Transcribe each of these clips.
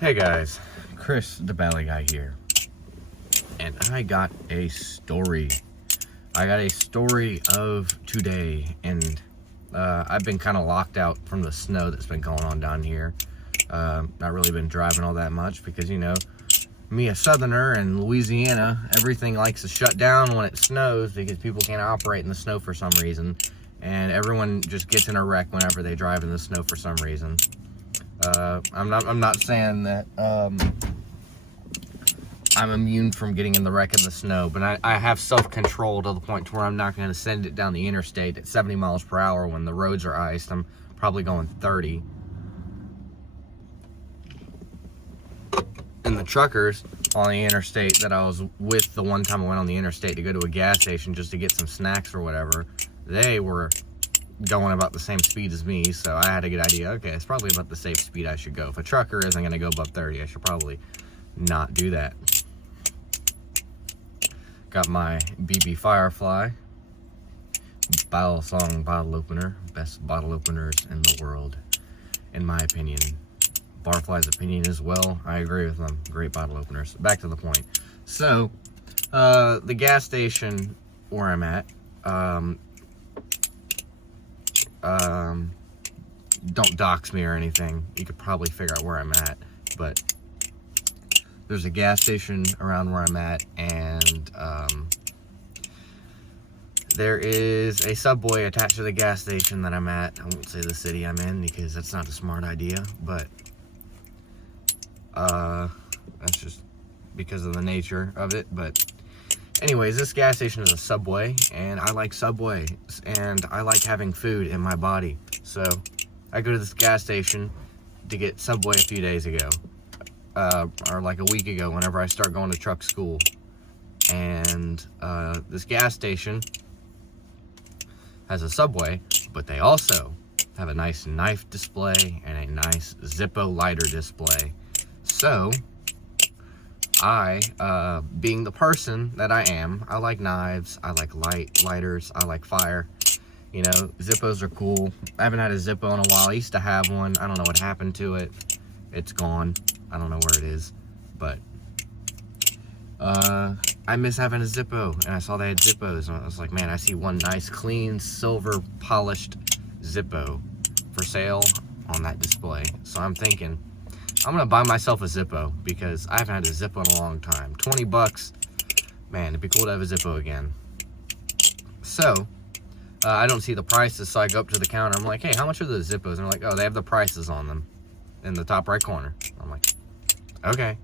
Hey guys, Chris the Valley Guy here, and I got a story. Of today, and I've been kind of locked out from the snow that's been going on down here. Not really been driving all that much because, you know, me a southerner in Louisiana, everything likes to shut down when it snows because people can't operate in the snow for some reason, and everyone just gets in a wreck whenever they drive in the snow for some reason. I'm not saying that I'm immune from getting in the wreck in the snow, but I have self-control to the point to where I'm not going to send it down the interstate at 70 miles per hour when the roads are iced. I'm probably going 30. And the truckers on the interstate that I was with the one time I went on the interstate to go to a gas station just to get some snacks or whatever, they were going about the same speed as me, so I had a good idea. Okay, it's probably about the safe speed I should go. If a trucker isn't going to go above 30, I should probably not do that. Got my BB Firefly Bottle Song bottle opener. Best bottle openers in the world, in my opinion. Barfly's opinion as well. I agree with them. Great bottle openers. Back to the point. So, the gas station where I'm at, don't dox me or anything. You could probably figure out where I'm at, but there's a gas station around where I'm at, and there is a Subway attached to the gas station that I'm at. I won't say the city I'm in because that's not a smart idea, but that's just because of the nature of it. But anyways, this gas station is a Subway, and I like Subway, and I like having food in my body. So I go to this gas station to get Subway a few days ago, or like a week ago, whenever I start going to truck school. And this gas station has a Subway, but they also have a nice knife display and a nice Zippo lighter display. So I, being the person that I am, I like knives, I like lighters, I like fire. You know, Zippos are cool. I haven't had a Zippo in a while. I used to have one. I don't know what happened to it. It's gone. I don't know where it is. But I miss having a Zippo, and I saw they had Zippos, and I was like, man, I see one nice, clean, silver polished Zippo for sale on that display. So I'm thinking, I'm gonna buy myself a Zippo because I haven't had a Zippo in a long time. 20 bucks, man, it'd be cool to have a Zippo again. So I don't see the prices, so I go up to the counter. I'm like, hey, how much are the Zippos? And they're like, oh, they have the prices on them in the top right corner. I'm like, okay.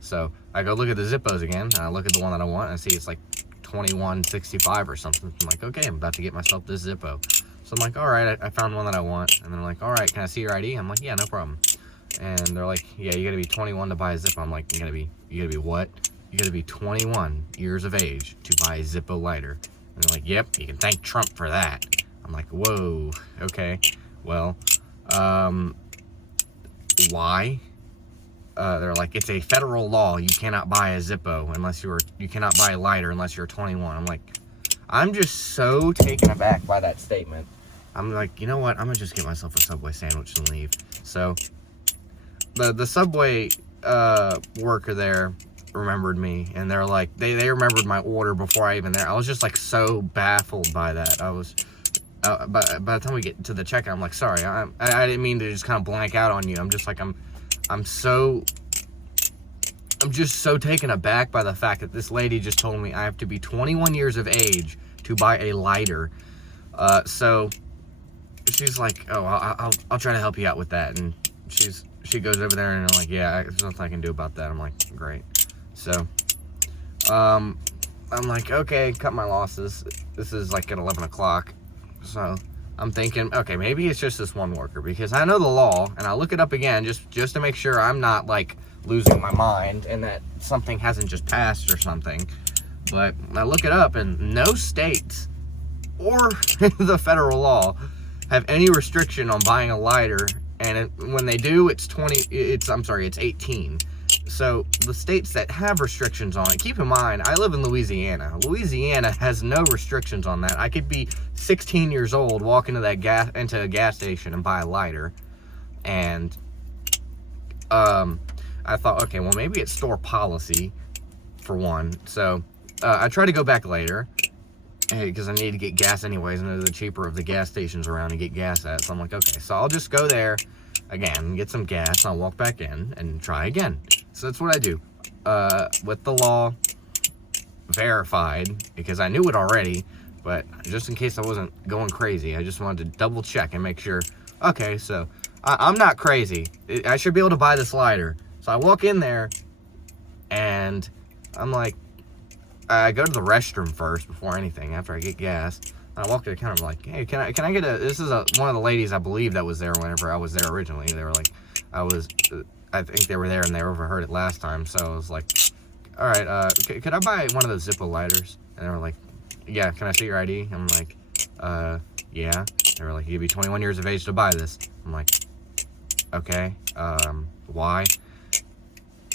So I go look at the Zippos again, and I look at the one that I want, and I see it's like $21.65 or something. I'm like, okay, I'm about to get myself this Zippo. So I'm like, all right, I found one that I want. And they're like, all right, can I see your ID? I'm like, yeah, no problem. And they're like, yeah, you gotta be 21 to buy a Zippo. I'm like, you gotta be what? You gotta be 21 years of age to buy a Zippo lighter. And they're like, yep, you can thank Trump for that. I'm like, whoa, okay, well, why? They're like, it's a federal law. You cannot buy a Zippo unless you cannot buy a lighter unless you're 21. I'm like, I'm just so taken aback by that statement. I'm like, you know what? I'm gonna just get myself a Subway sandwich and leave. So the Subway worker there remembered me, and they're like, they remembered my order before I even there. I was just like so baffled by that. I was by the time we get to the checkout, I'm like, sorry, I didn't mean to just kind of blank out on you. I'm just like, I'm just so taken aback by the fact that this lady just told me I have to be 21 years of age to buy a lighter. So she's like, oh, I'll try to help you out with that. And she goes over there, and I'm like, yeah, there's nothing I can do about that. I'm like, great. So I'm like, okay, cut my losses. This is like at 11 o'clock. So I'm thinking, okay, maybe it's just this one worker, because I know the law, and I look it up again just to make sure I'm not like losing my mind and that something hasn't just passed or something. But I look it up, and no states or the federal law have any restriction on buying a lighter, and when they do, it's 18. So the states that have restrictions on it, keep in mind, I live in Louisiana. Louisiana has no restrictions on that. I could be 16 years old, walk into a gas station and buy a lighter, and I thought, okay, well, maybe it's store policy, for one. So I tried to go back later, because I need to get gas anyways, and they're the cheaper of the gas stations around to get gas at. So I'm like, okay, so I'll just go there again, get some gas, and I'll walk back in and try again. So that's what I do. With the law verified, because I knew it already, but just in case I wasn't going crazy, I just wanted to double check and make sure, okay, so I'm not crazy. I should be able to buy this lighter. So I walk in there, and I'm like, I go to the restroom first before anything, after I get gas. And I walk to the counter, I'm like, hey, can I get a, this is one of the ladies, I believe, that was there whenever I was there originally. They were like, I think they were there and they overheard it last time. So I was like, all right, could I buy one of those Zippo lighters? And they were like, yeah, can I see your ID? I'm like, yeah. They were like, you'd be 21 years of age to buy this. I'm like, okay, why?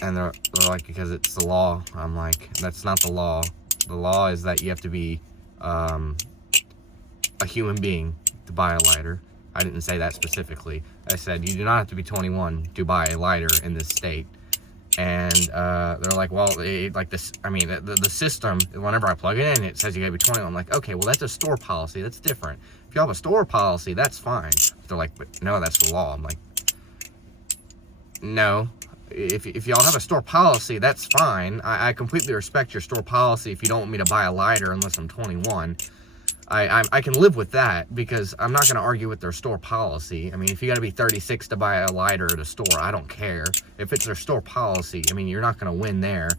And they're like, because it's the law. I'm like, that's not the law. The law is that you have to be a human being to buy a lighter. I didn't say that specifically. I said, you do not have to be 21 to buy a lighter in this state. And they're like, well, like this, I mean, the system, whenever I plug it in, it says you gotta be 21. I'm like, okay, well, that's a store policy. That's different. If you have a store policy, that's fine. They're like, but no, that's the law. I'm like, no. If y'all have a store policy, that's fine. I completely respect your store policy if you don't want me to buy a lighter unless I'm 21. I can live with that, because I'm not going to argue with their store policy. I mean, if you got to be 36 to buy a lighter at a store, I don't care. If it's their store policy, I mean, you're not going to win there.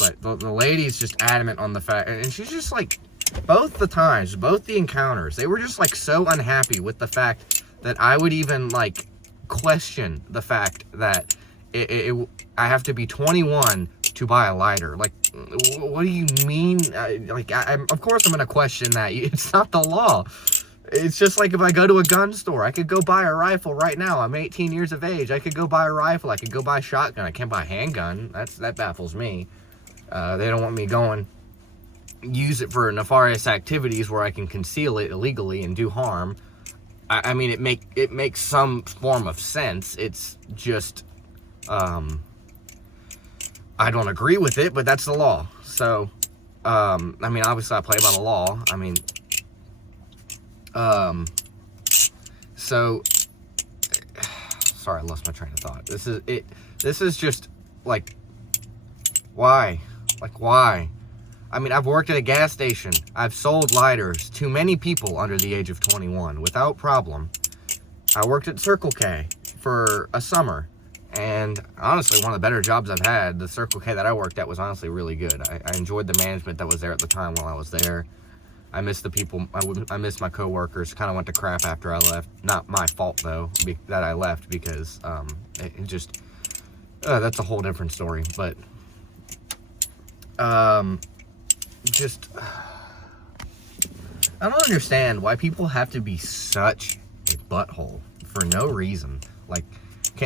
But the lady's just adamant on the fact, and she's just like, both the times, both the encounters, they were just like so unhappy with the fact that I would even like question the fact that I have to be 21 to buy a lighter. Like, what do you mean? Of course I'm going to question that. It's not the law. It's just like if I go to a gun store, I could go buy a rifle right now. I'm 18 years of age. I could go buy a rifle. I could go buy a shotgun. I can't buy a handgun. That baffles me. They don't want me use it for nefarious activities where I can conceal it illegally and do harm. I mean, it makes some form of sense. It's just, I don't agree with it, but that's the law. So, I mean, obviously I play by the law. I mean, so, sorry, I lost my train of thought. This is just, like, why? Like, why? I mean, I've worked at a gas station. I've sold lighters to many people under the age of 21 without problem. I worked at Circle K for a summer. And honestly, one of the better jobs I've had, the Circle K that I worked at was honestly really good. I enjoyed the management that was there at the time while I was there. I missed the people. I missed my coworkers. Kind of went to crap after I left. Not my fault, though, that I left, because it just... that's a whole different story. But... just... I don't understand why people have to be such a butthole for no reason. Like...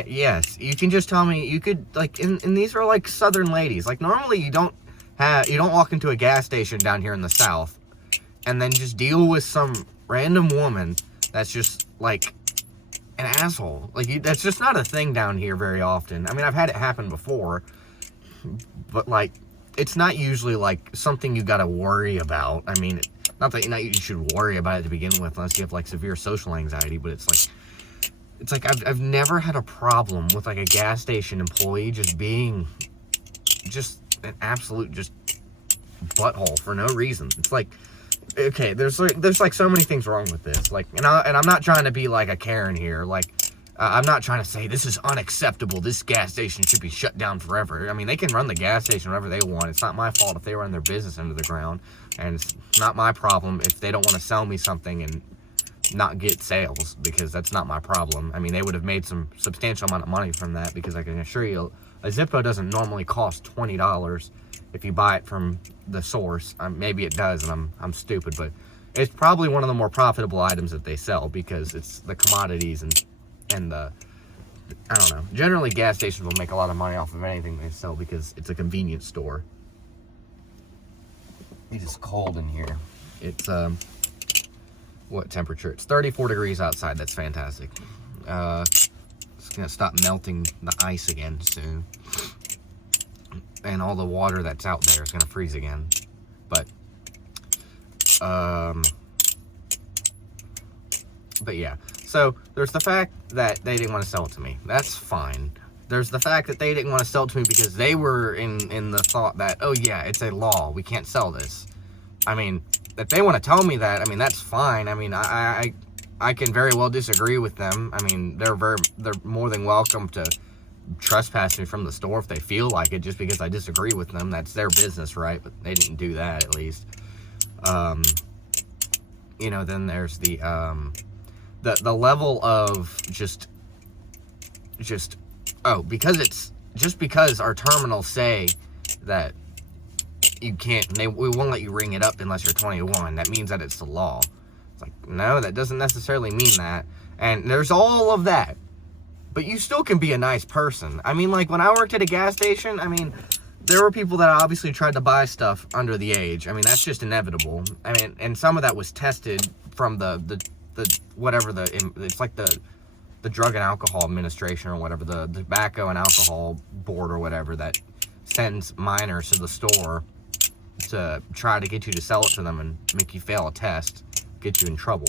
yes, you can just tell me, you could, like, and these are, like, southern ladies. Like, normally you don't walk into a gas station down here in the South and then just deal with some random woman that's just, like, an asshole. Like, that's just not a thing down here very often. I mean, I've had it happen before, but, like, it's not usually, like, something you gotta worry about. I mean, not that you should worry about it to begin with unless you have, like, severe social anxiety, but it's like I've never had a problem with, like, a gas station employee just being just an absolute just butthole for no reason. It's like, okay, there's like so many things wrong with this. Like, and I'm not trying to be like a Karen here. Like, I'm not trying to say this is unacceptable. This gas station should be shut down forever. I mean, they can run the gas station whenever they want. It's not my fault if they run their business into the ground, and it's not my problem if they don't want to sell me something and not get sales, because that's not my problem. I mean, they would have made some substantial amount of money from that, because I can assure you a Zippo doesn't normally cost $20 if you buy it from the source. Maybe it does, and I'm stupid, but it's probably one of the more profitable items that they sell, because it's the commodities and the, I don't know, generally gas stations will make a lot of money off of anything they sell because it's a convenience store. It is cold in here. It's what temperature? It's 34 degrees outside. That's fantastic. It's gonna stop melting the ice again soon. And all the water that's out there is gonna freeze again. But yeah. So there's the fact that they didn't want to sell it to me. That's fine. There's the fact that they didn't want to sell it to me because they were in the thought that, oh yeah, it's a law, we can't sell this. I mean, if they want to tell me that, I mean, that's fine. I mean, I can very well disagree with them. I mean, they're more than welcome to trespass me from the store if they feel like it, just because I disagree with them. That's their business, right? But they didn't do that, at least. You know, then there's the level of just because our terminals say that you can't, we won't let you ring it up unless you're 21, that means that it's the law. It's like, no, that doesn't necessarily mean that. And there's all of that, but you still can be a nice person. I mean, like, when I worked at a gas station, I mean, there were people that obviously tried to buy stuff under the age. I mean, that's just inevitable. I mean, and some of that was tested from the it's like the Drug and Alcohol Administration or whatever, the Tobacco and Alcohol Board or whatever, that sends minors to the store to try to get you to sell it to them and make you fail a test, get you in trouble.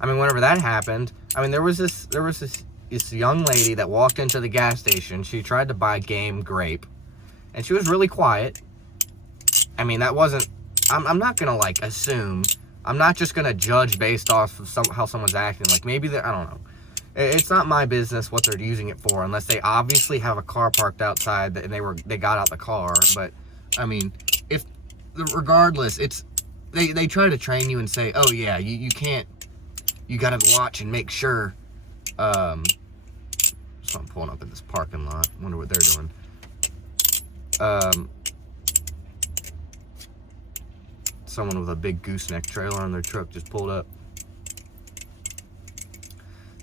I mean, whenever that happened, I mean, there was this young lady that walked into the gas station. She tried to buy game grape, and she was really quiet. I mean, that wasn't, I'm not gonna, like, assume. I'm not just gonna judge based off of how someone's acting. Like, maybe I don't know. It's not my business what they're using it for, unless they obviously have a car parked outside and they got out the car. But I mean, regardless, they try to train you and say, oh yeah, you can't, you gotta watch and make sure. So I'm pulling up in this parking lot. Wonder what they're doing. Someone with a big gooseneck trailer on their truck just pulled up.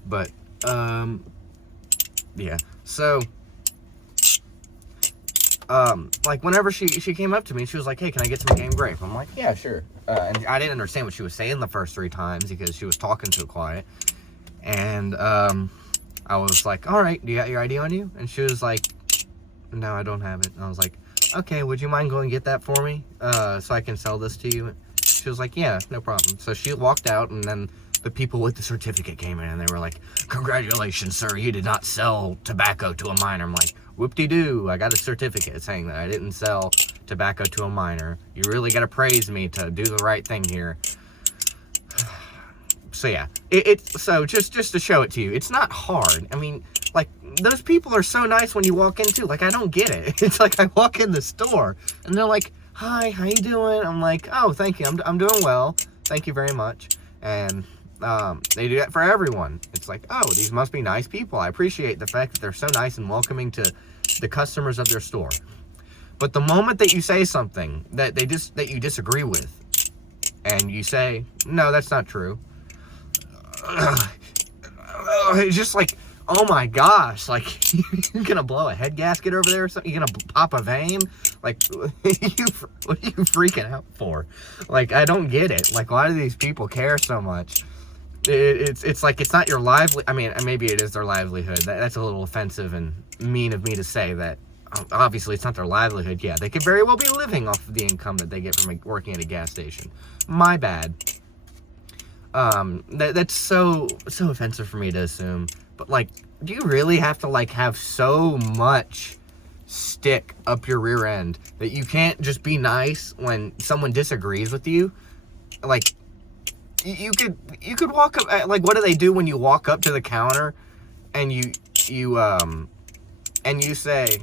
But yeah. So like, whenever she came up to me, she was like, hey, can I get some game grape? I'm like, yeah, sure. And I didn't understand what she was saying the first 3 times because she was talking so quiet. And I was like, all right, do you got your ID on you? And she was like, no, I don't have it. And I was like, okay, would you mind going and get that for me so I can sell this to you? She was like, yeah, no problem. So she walked out, and then the people with the certificate came in, and they were like, congratulations, sir, you did not sell tobacco to a minor. I'm like, whoop-de-doo, I got a certificate saying that I didn't sell tobacco to a minor. You really got to praise me to do the right thing here. So yeah, so just to show it to you, it's not hard. I mean, like, those people are so nice when you walk in too. Like, I don't get it. It's like, I walk in the store and they're like, hi, how you doing? I'm like, oh, thank you, I'm doing well, thank you very much. And they do that for everyone. It's like, oh, these must be nice people. I appreciate the fact that they're so nice and welcoming to the customers of their store. But the moment that you say something that you disagree with, and you say, no, that's not true, it's just like, oh my gosh, like, you're gonna blow a head gasket over there or something? You're gonna pop a vein? Like, what are you freaking out for? Like, I don't get it. Like, why do these people care so much? It's like, it's not your livelihood. I mean, maybe it is their livelihood. That's a little offensive and mean of me to say that. Obviously, it's not their livelihood. Yeah, they could very well be living off of the income that they get from working at a gas station. My bad. That's so offensive for me to assume. But, like, do you really have to, like, have so much stick up your rear end that you can't just be nice when someone disagrees with you? Like, you could walk up, like, what do they do when you walk up to the counter and you say,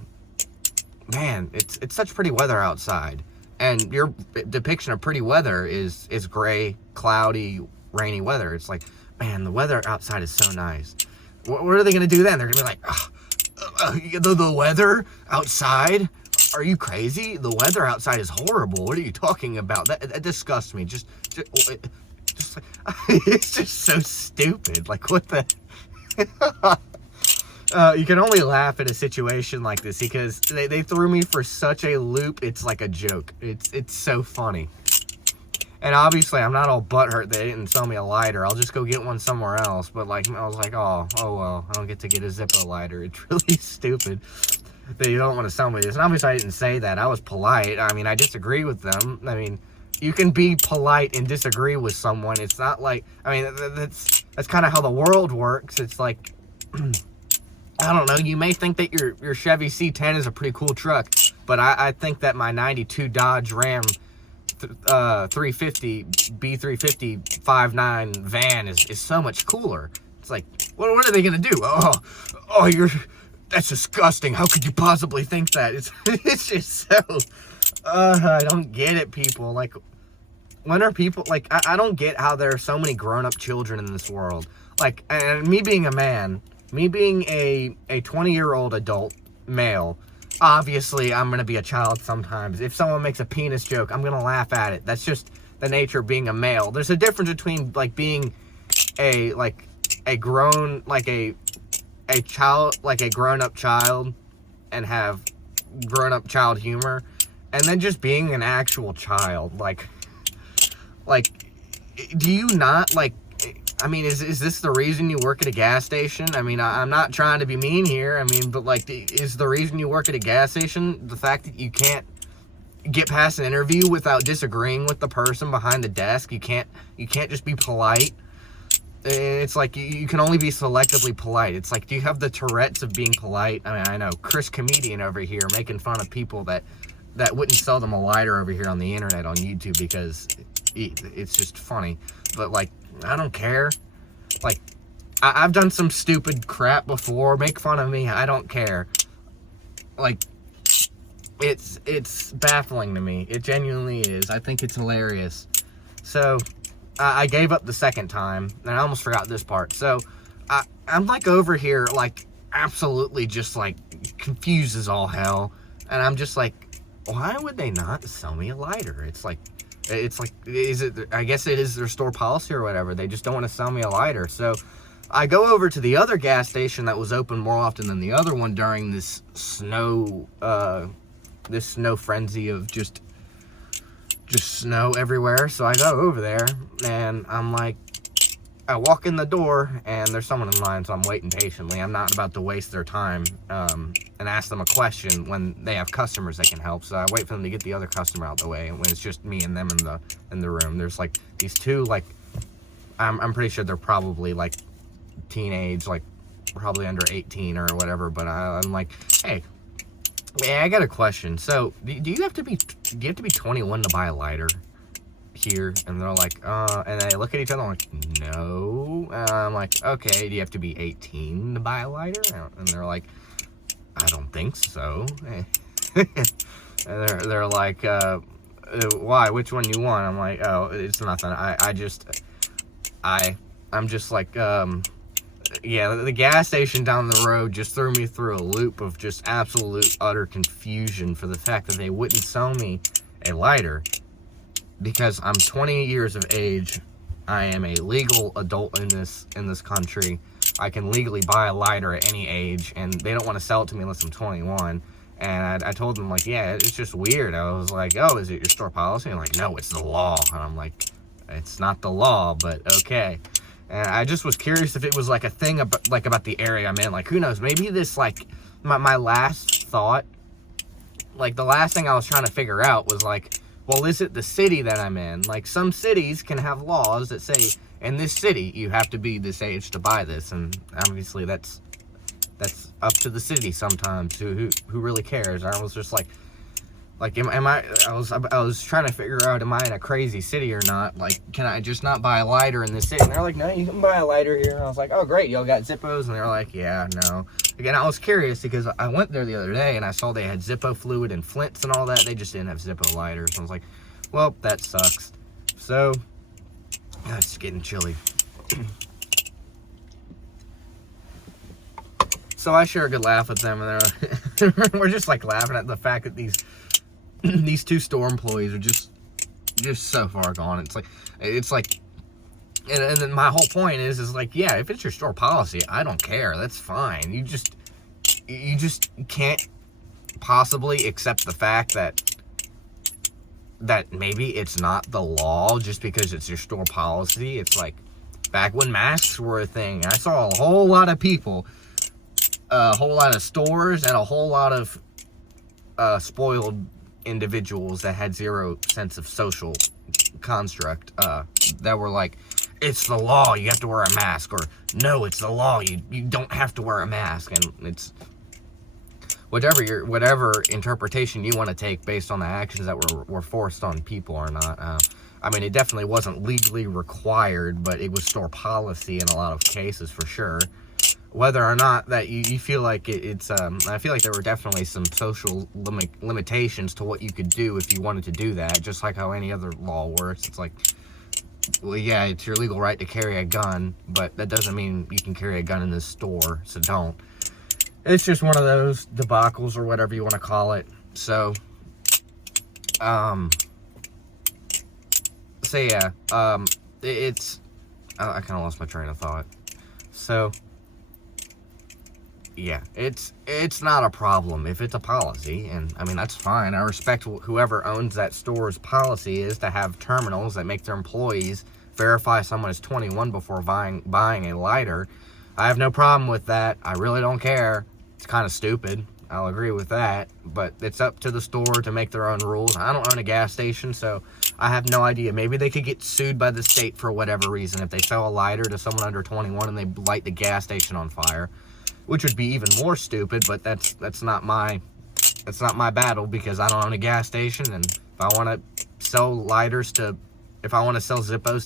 man, it's such pretty weather outside, and your depiction of pretty weather is gray, cloudy, rainy weather. It's like, man, the weather outside is so nice. What are they going to do then? They're going to be like, the weather outside? Are you crazy? The weather outside is horrible. What are you talking about? That disgusts me. Just like, it's just so stupid. Like, what the... you can only laugh at a situation like this because they threw me for such a loop. It's like a joke. It's so funny. And obviously, I'm not all butthurt they didn't sell me a lighter. I'll just go get one somewhere else. But, like, I was like, oh well, I don't get to get a Zippo lighter. It's really stupid that you don't want to sell me this. And obviously, I didn't say that. I was polite. I mean, I disagree with them. I mean, you can be polite and disagree with someone. It's not like, I mean, that's kind of how the world works. It's like, I don't know. You may think that your Chevy C10 is a pretty cool truck, but I think that my 92 Dodge Ram 350 B350 5.9 van is so much cooler. It's like, what are they gonna do? That's disgusting. How could you possibly think that? It's just so I don't get it, people. Like, when are people like, I don't get how there are so many grown-up children in this world. Like, and me being a man, me being a 20-year-old adult male, obviously, I'm going to be a child sometimes. If someone makes a penis joke, I'm going to laugh at it. That's just the nature of being a male. There's a difference between, like, being a grown, like, a child, like a grown-up child and have grown-up child humor, and then just being an actual child. Like, do you not, like, I mean, is this the reason you work at a gas station? I mean, I'm not trying to be mean here. I mean, but, like, is the reason you work at a gas station the fact that you can't get past an interview without disagreeing with the person behind the desk? You can't just be polite. It's like you can only be selectively polite. It's like, do you have the Tourette's of being polite? I mean, I know Chris Comedian over here making fun of people that wouldn't sell them a lighter over here on the internet on YouTube because it's just funny. But, like, I don't care. Like, I've done some stupid crap before. Make fun of me. I don't care. Like, it's baffling to me. It genuinely is. I think it's hilarious. So, I gave up the second time, and I almost forgot this part. So, I'm, like, over here, like, absolutely just, like, confused as all hell. And I'm just like, why would they not sell me a lighter? It's like, is it, I guess it is their store policy or whatever. They just don't want to sell me a lighter. So I go over to the other gas station that was open more often than the other one during this snow frenzy of just snow everywhere. So I go over there and I'm like, I walk in the door and there's someone in line, so I'm waiting patiently. I'm not about to waste their time and ask them a question when they have customers that can help. So I wait for them to get the other customer out the way. And when it's just me and them in the room, there's like these two, like, I'm pretty sure they're probably like teenage, like probably under 18 or whatever. But I'm like, hey, I got a question. So do you have to be 21 to buy a lighter here? And they're like, and they look at each other like, no. I'm like, okay, do you have to be 18 to buy a lighter? And they're like, I don't think so. And they're like, why? Which one you want? I'm like, oh, it's nothing. I'm just like, yeah, the gas station down the road just threw me through a loop of just absolute utter confusion for the fact that they wouldn't sell me a lighter. Because I'm 20 years of age, I am a legal adult in this country. I can legally buy a lighter at any age, and they don't want to sell it to me unless I'm 21. And I told them, like, yeah, it's just weird. I was like, oh, is it your store policy? And like, no, it's the law. And I'm like, it's not the law, but okay. And I just was curious if it was like a thing about the area I'm in. Like, who knows? Maybe this, like, my last thought, like, the last thing I was trying to figure out was like, well, is it the city that I'm in? Like, some cities can have laws that say, in this city, you have to be this age to buy this. And obviously, that's up to the city sometimes. Who really cares? I was just like, I was trying to figure out, am I in a crazy city or not? Like, can I just not buy a lighter in this city? And they're like, no, you can buy a lighter here. And I was like, oh, great, y'all got Zippos? And they're like, yeah, no. Again, I was curious because I went there the other day and I saw they had Zippo fluid and Flints and all that. They just didn't have Zippo lighters. I was like, well, that sucks. So, it's getting chilly. So I share a good laugh with them, and we're just like laughing at the fact that these two store employees are just so far gone. It's like, and then my whole point is like, yeah, if it's your store policy, I don't care. That's fine. You just can't possibly accept the fact that that maybe it's not the law just because it's your store policy. It's like back when masks were a thing. I saw a whole lot of people, a whole lot of stores, and a whole lot of spoiled individuals that had zero sense of social construct, that were like, it's the law, you have to wear a mask, or no, it's the law, you don't have to wear a mask. And it's whatever interpretation you want to take based on the actions that were forced on people or not. I mean, it definitely wasn't legally required, but it was store policy in a lot of cases for sure. Whether or not that you feel like it's, I feel like there were definitely some social limitations to what you could do if you wanted to do that, just like how any other law works. It's like, well, yeah, it's your legal right to carry a gun, but that doesn't mean you can carry a gun in this store, so don't. It's just one of those debacles or whatever you want to call it. So, yeah, it's, I kind of lost my train of thought. So, yeah, it's not a problem if it's a policy, and I mean, that's fine. I respect whoever owns that store's policy is to have terminals that make their employees verify someone is 21 before buying a lighter. I have no problem with that. I really don't care. It's kind of stupid. I'll agree with that, but it's up to the store to make their own rules. I don't own a gas station, so I have no idea. Maybe they could get sued by the state for whatever reason if they sell a lighter to someone under 21 and they light the gas station on fire, which would be even more stupid. But that's not my battle, because I don't own a gas station, and if I want to sell Zippos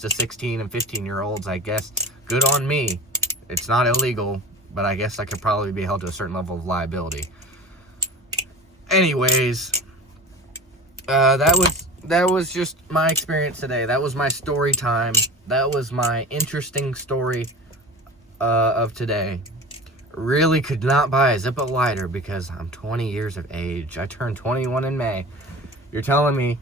to 16 and 15-year-olds, I guess good on me. It's not illegal, but I guess I could probably be held to a certain level of liability. Anyways, that was just my experience today. That was my story time. That was my interesting story of today. Really could not buy a Zippo lighter because I'm 20 years of age. I turned 21 in May. You're telling me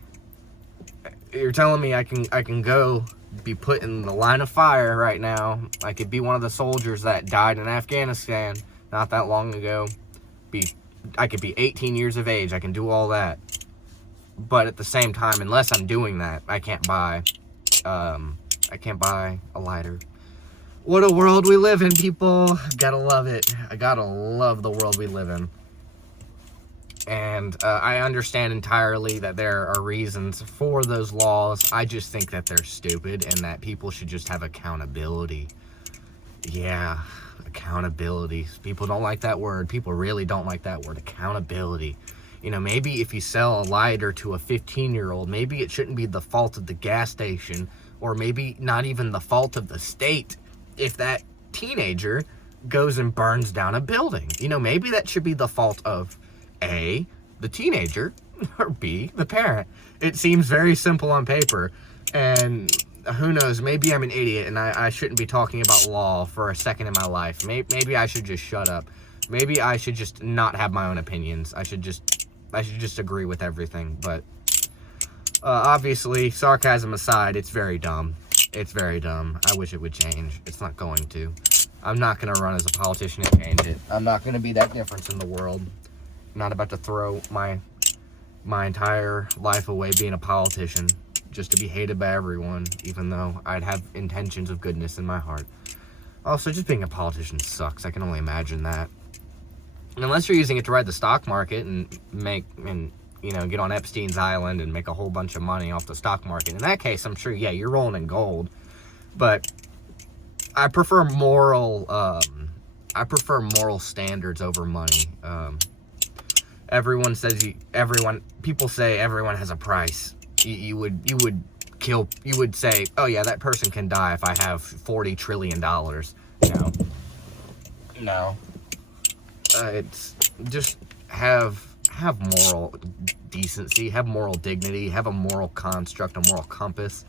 I can go be put in the line of fire right now. I could be one of the soldiers that died in Afghanistan not that long ago. I could be 18 years of age. I can do all that. But at the same time, unless I'm doing that, I can't buy a lighter. What a world we live in, people. Gotta love it. I gotta love the world we live in. And I understand entirely that there are reasons for those laws. I just think that they're stupid and that people should just have accountability. Yeah, accountability. People don't like that word. People really don't like that word, accountability. You know, maybe if you sell a lighter to a 15-year-old, maybe it shouldn't be the fault of the gas station, or maybe not even the fault of the state if that teenager goes and burns down a building. You know, maybe that should be the fault of A, the teenager, or B, the parent. It seems very simple on paper, and who knows, maybe I'm an idiot and I shouldn't be talking about law for a second in my life. Maybe I should just shut up. Maybe I should just not have my own opinions. I should just agree with everything. But obviously, sarcasm aside, it's very dumb. It's very dumb. I wish it would change. It's not going to. I'm not going to run as a politician and change it. I'm not going to be that difference in the world. I'm not about to throw my entire life away being a politician just to be hated by everyone, even though I'd have intentions of goodness in my heart. Also, just being a politician sucks. I can only imagine that. And unless you're using it to ride the stock market and get on Epstein's Island and make a whole bunch of money off the stock market. In that case, I'm sure, yeah, you're rolling in gold. But I prefer moral standards over money. People say everyone has a price. You would say, oh yeah, that person can die if I have $40 trillion. No. It's just have moral decency, have moral dignity, have a moral construct, a moral compass.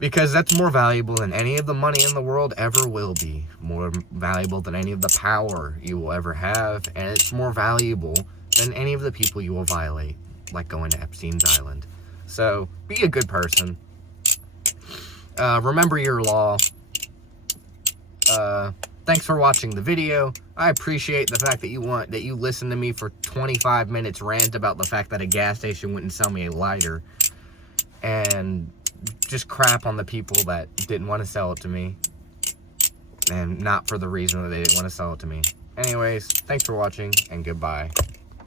Because that's more valuable than any of the money in the world ever will be. More valuable than any of the power you will ever have. And it's more valuable than any of the people you will violate, like going to Epstein's Island. So, be a good person. Remember your law. Thanks for watching the video. I appreciate the fact that you listened to me for 25 minutes rant about the fact that a gas station wouldn't sell me a lighter. and just crap on the people that didn't want to sell it to me, and not for the reason that they didn't want to sell it to me. Anyways, thanks for watching, and goodbye.